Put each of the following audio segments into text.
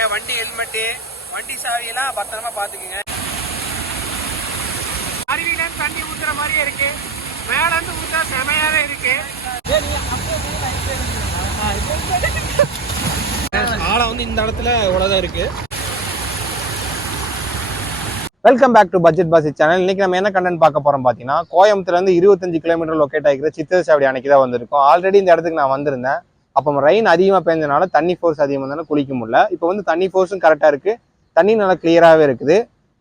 பார்த்துக்குங்க வண்டி ஹெல்மெட்டு வண்டி சாவியெல்லாம் பத்திரமா பார்த்துக்குங்க அருவியில இருந்து தண்ணி ஊத்துற மாதிரியே இருக்கு. மேல இருந்து ஊத்தா செமையாவே இருக்கு. வந்து இந்த இடத்துல இவ்வளவுதான் இருக்கு. வெல்கம் பேக் டு பட்ஜெட் பாசி சேனல் இன்னைக்கு நம்ம என்ன கண்டென்ட் பார்க்க போறோம் பார்த்தீங்கன்னா கோயம்புத்தூர்ல இருந்து இருபத்தஞ்சு கிலோமீட்டர் லொக்கேட் ஆகிக்கிற சித்திரசாவடி அணைக்கு தான் வந்திருக்கோம். ஆல்ரெடி இந்த இடத்துக்கு நான் வந்திருந்தேன். அப்போ ரெயின் அதிகமாக பெஞ்சனால தண்ணி ஃபோர்ஸ் அதிகமாக இருந்தாலும் குளிக்க முடியல. இப்போ வந்து தண்ணி ஃபோர்ஸும் கரெக்டாக இருக்கு. தண்ணி நல்லா கிளியராகவே இருக்குது.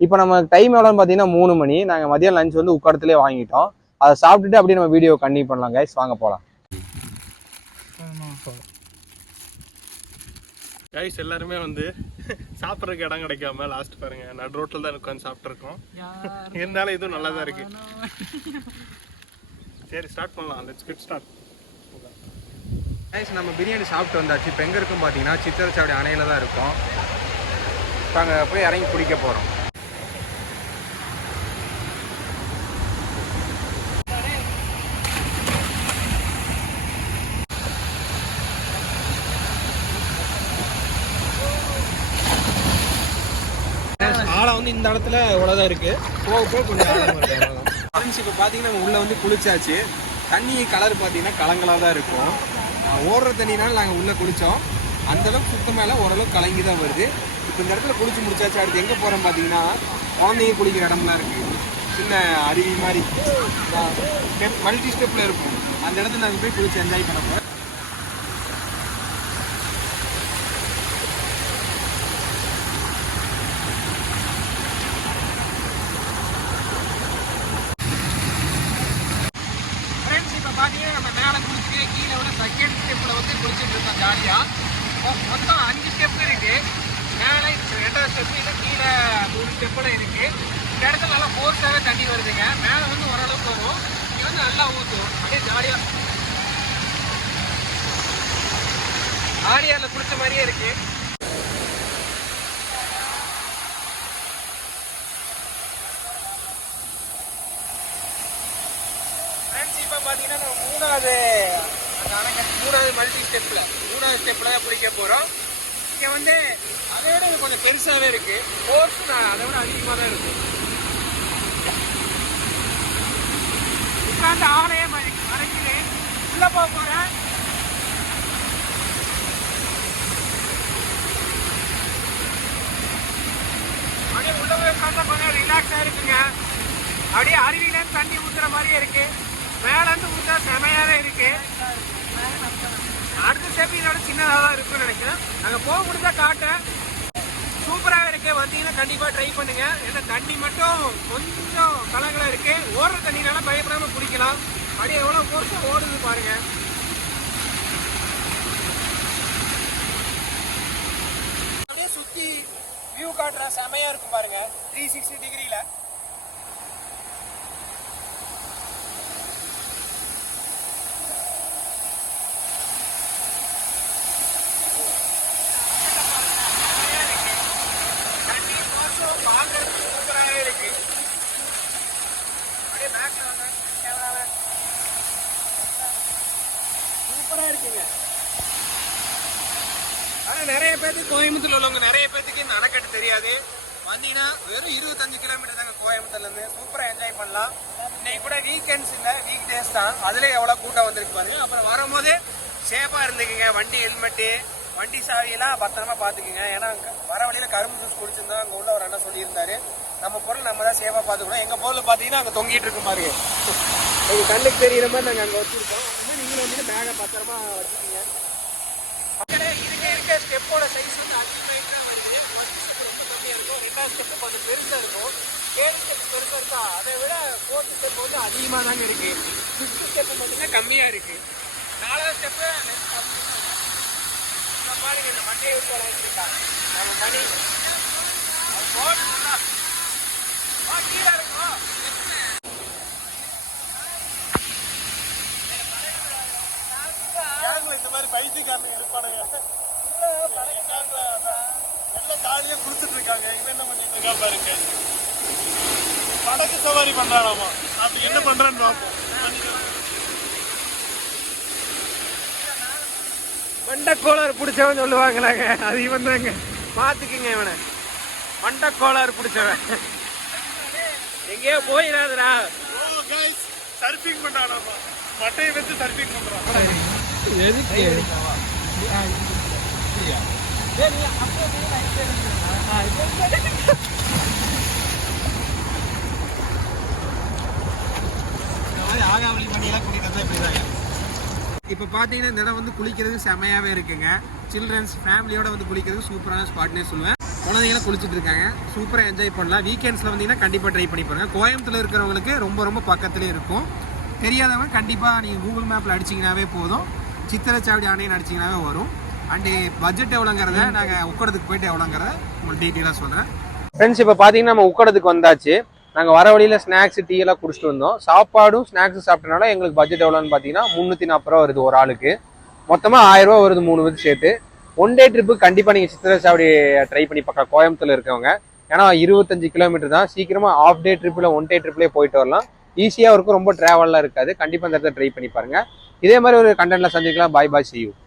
இப்போ நம்ம டைம் எவ்வளோன்னு பார்த்தீங்கன்னா மூணு மணி. நாங்கள் மதியம் லஞ்ச் வந்து உட்காரத்துலேயே வாங்கிட்டோம். அதை சாப்பிட்டுட்டு அப்படியே நம்ம வீடியோ கண்டினியூ பண்ணலாம் கைஸ் வாங்க போகலாம் கைஸ் எல்லாருமே வந்து சாப்பிட்றதுக்கு இடம் கிடைக்காம லாஸ்ட் பாருங்க நடு ரோட்டில் தான் உட்காந்து சாப்பிட்ருக்கோம் இருந்தாலும் இதுவும் நல்லா தான் இருக்கு சரி ஸ்டார்ட் பண்ணலாம். லெட்ஸ் கெட் ஸ்டார்ட் கைஸ் நம்ம பிரியாணி சாப்பிட்டு வந்தாச்சு. இப்போ எங்கே இருக்கும் பார்த்தீங்கன்னா சித்திரசாவடி அணையில் தான் இருக்கும். இப்போ அங்கே போய் இறங்கி குடிக்க போகிறோம் ஆழம் வந்து இந்த இடத்துல இவ்வளோதான் இருக்கு. போக போக கொஞ்சம் ஆழமா இருக்கு இப்போ பார்த்தீங்கன்னா நம்ம உள்ள வந்து குளிச்சாச்சு. தண்ணி கலர் பார்த்தீங்கன்னா கலங்களாக தான் இருக்கும். ஓடுற தண்ணினால நாங்கள் உள்ளே குளித்தோம் அந்த அளவுக்கு சுத்தமாக இல்லை ஓரளவுக்கு கலங்கி தான் வருது. இப்போ இந்த இடத்துல குளிச்சு முடிச்சாச்சு. அடுத்து எங்கே போகிறோம் பார்த்தீங்கன்னா குழந்தைங்க குளிக்கிற இடம்லாம் இருக்குது சின்ன அருவி மாதிரி. மல்டி ஸ்டெப்பில் இருக்கும். அந்த இடத்துல நாங்கள் போய் குளிச்சு என்ஜாய் பண்ண போகிறோம் ஃப்ரெண்ட்ஸ் வந்து நம்ம மேலே குளிச்சுட்டு கீழே வந்து செகண்ட் ஸ்டெப்பில் வந்து குளிச்சுட்டு இருக்கோம் ஜாலியாக மொத்தம் அஞ்சு ஸ்டெப் இருக்கு. மேலே ரெண்டாவது ஸ்டெப்பு இல்லை கீழே மூணு ஸ்டெப்பில் இருக்கு. இந்த இடத்துல நல்லா ஃபோர்ஸாகவே தண்ணி வருதுங்க. மேலே வந்து ஓரளவுக்கு வரும். இது வந்து நல்லா ஊற்றும் அப்படியே ஜாலியாக ஆரியாரில் குளிச்ச மாதிரியே இருக்கு. பார்த்தீங்கன்னா மூணாவது அந்த அணைக்கட்டு மூணாவது மல்டி ஸ்டெப்பில் மூணாவது ஸ்டெப்பில் தான் பிடிக்க போகிறோம் இங்கே வந்து அதை விட இது கொஞ்சம் பெருசாகவே இருக்கு. ஃபோர்ஸ் நான் அதை விட அதிகமாக தான் இருக்கு. உட்காந்து ஆளையே மறைக்கிறேன். உள்ளே போக போகிறேன் அப்படியே உள்ள போய் கொஞ்சம் ரிலாக்ஸாக இருக்குங்க. அப்படியே அருவியிலேருந்து தண்ணி ஊற்றுற மாதிரியே இருக்குது இருக்கு. அடுத்த ஸ்டெப் இதோட சின்னதாக தான் இருக்கும்னு நினைக்கிறேன். நாங்கள் போக முடிஞ்சா காட்டேன் சூப்பராக இருக்கு. வந்தீங்கன்னா கண்டிப்பாக ட்ரை பண்ணுங்க. ஏன்னா தண்ணி மட்டும் கொஞ்சம் கலங்களாக இருக்கு. ஓடுற தண்ணினால பயப்படாமல் குடிக்கலாம் அப்படியே எவ்வளோ ஃபோர்ஸாக ஓடுது பாருங்க. அப்படியே சுற்றி வியூ காட்டுற செமையாக இருக்கும் பாருங்க. த்ரீ சிக்ஸ்டி டிகிரியில் தண்ணி மாசம் பார்க்கறதுக்கு சூப்பராகவே இருக்கு அப்படியே பேக்ல வாங்க கேமராவை சூப்பராக இருக்குங்க? ஆனால் நிறைய பேருக்கு கோயம்புத்தூர்ல உள்ளவங்க நிறைய பேர்த்துக்கு இந்த அணைக்கட்டு தெரியாது. வந்தீங்கன்னா வெறும் இருபத்தஞ்சு கிலோமீட்டர் தாங்க கோயம்புத்தூர்லேருந்து. சூப்பராக என்ஜாய் பண்ணலாம். இன்னைக்கு கூட வீக்கெண்ட்ஸ் இல்லை வீக் டேஸ் தான். அதுலேயே எவ்வளோ கூட்டம் வந்திருக்கு பாருங்க. அப்புறம் வரும்போது சேஃபாக இருந்துக்குங்க. வண்டி ஹெல்மெட்டு வண்டி சாவியெல்லாம் பத்திரமா பார்த்துக்குங்க. ஏன்னா வர வழியில் கரும்பு ஜூஸ் குடிச்சிருந்தோம் அங்கே உள்ள ஒரு அண்ணன் சொல்லியிருந்தாரு. நம்ம பொருள் நம்ம தான் சேஃபாக பார்த்துக்கணும். எங்கள் பொருள் பார்த்தீங்கன்னா அங்கே தொங்கிட்டு இருக்கும் பாருங்க. எங்கள் கண்ணுக்கு தெரியிற மாதிரி நாங்கள் அங்கே வச்சுருக்கோம். நீங்களும் வந்து பேகை பத்திரமா வச்சுக்கோங்க. இருக்க இருக்க ஸ்டெப்போட சைஸ் வந்து அஞ்சு ஃபைட் வருது. ஒரு ஸ்டெப் ரொம்ப கம்மியாக இருக்கும். ரெண்டாவது ஸ்டெப் கொஞ்சம் பெருசாக இருக்கும். ஏழு ஸ்டெப் பெருசாக இருக்கா? அதை விட ஃபோர்த் ஸ்டெப் வந்து அதிகமாக தாங்க இருக்குது ஃபிஃப்த் ஸ்டெப் பார்த்தீங்கன்னா கம்மியாக இருக்குது நாலாவது ஸ்டெப்பு பாருங்க இந்த மண்டையை விட்டு வளர்ந்துருக்காங்க நம்ம மணி. அது போடணும்ல கீழே இருக்கும் பைத்தியக்காரங்க இருப்பானுங்க. எல்லாம் காலியா குளிச்சுட்டு இருக்காங்க. இவன் என்ன பண்ணிட்டு இருக்கா பாருங்க. படகு சவாரி பண்றானாமா? அப்படி என்ன பண்றான்னு பார்ப்போம் மண்டக்கோளாறு பிடிச்சவன் சொல்லுவாங்களாங்க. அது இவன் தாங்க பாத்துக்குங்க இவனை. மண்ட கோளாறு பிடிச்சவன். எங்கேயோ போயிடாதடா சர்ஃபிங் பண்றானாமா? மட்டையை வச்சு சர்ஃபிங் பண்றான். இப்போ பார்த்தீங்கன்னா இந்த இடம் வந்து குளிக்கிறது செமையாவே இருக்குங்க. சில்ட்ரன்ஸ் ஃபேமிலியோட வந்து குளிக்கிறது சூப்பரான ஸ்பாட்னே சொல்லுவேன். குழந்தைங்களாம் குளிச்சுட்டு இருக்காங்க. சூப்பராக என்ஜாய் பண்ணலாம். வீக்கெண்ட்ஸில் வந்தீங்கன்னா கண்டிப்பாக ட்ரை பண்ணி பாருங்க. கோயம்புத்தூர் இருக்கிறவங்களுக்கு ரொம்ப ரொம்ப பக்கத்துலேயே இருக்கும். தெரியாதவங்க கண்டிப்பாக நீங்கள் கூகுள் மேப்பில் அடிச்சிங்கனாவே போதும். சித்திரச்சாவடி அணைன்னு அடிச்சிங்கனாவே வரும். அண்டு பட்ஜெட் எவ்வளோங்கிறத நாங்கள் உக்கடத்துக்கு போயிட்டு எவ்வளோங்கிறத உங்களுக்கு டீட்டெயிலாக சொல்கிறேன் ஃப்ரெண்ட்ஸ் இப்போ பார்த்தீங்கன்னா நம்ம உக்கடத்துக்கு வந்தாச்சு. நாங்கள் வர வழியில் ஸ்நாக்ஸ் டீ எல்லாம் குடிச்சிட்டு வந்தோம். சாப்பாடும் ஸ்நாக்ஸும் சாப்பிட்டனால எங்களுக்கு பட்ஜெட் எவ்வளோன்னு பார்த்தீங்கன்னா முந்நூற்றி நாற்பது ரூபா வருது ஒரு ஆளுக்கு மொத்தமாக ஆயிரம் ரூபா வருது மூணு பேர் சேர்த்து. ஒன் டே ட்ரிப்பு கண்டிப்பாக நீங்கள் சித்திரச்சாவடி ட்ரை பண்ணி பார்க்கலாம் கோயம்புத்தூர்ல இருக்கவங்க. ஏன்னா இருபத்தஞ்சு கிலோமீட்டர் தான். சீக்கிரமாக ஆஃப் டே ட்ரிப்பில் ஒன் டே ட்ரிப்லேயே போயிட்டு வரலாம். ஈஸியாக இருக்கும் ரொம்ப ட்ராவல்லாம் இருக்காது. கண்டிப்பாக இந்த இடத்துல ட்ரை பண்ணி பாருங்க. இதே மாதிரி ஒரு கண்டென்ட்டில் சந்திக்கலாம். பாய் பாய் செய்யும்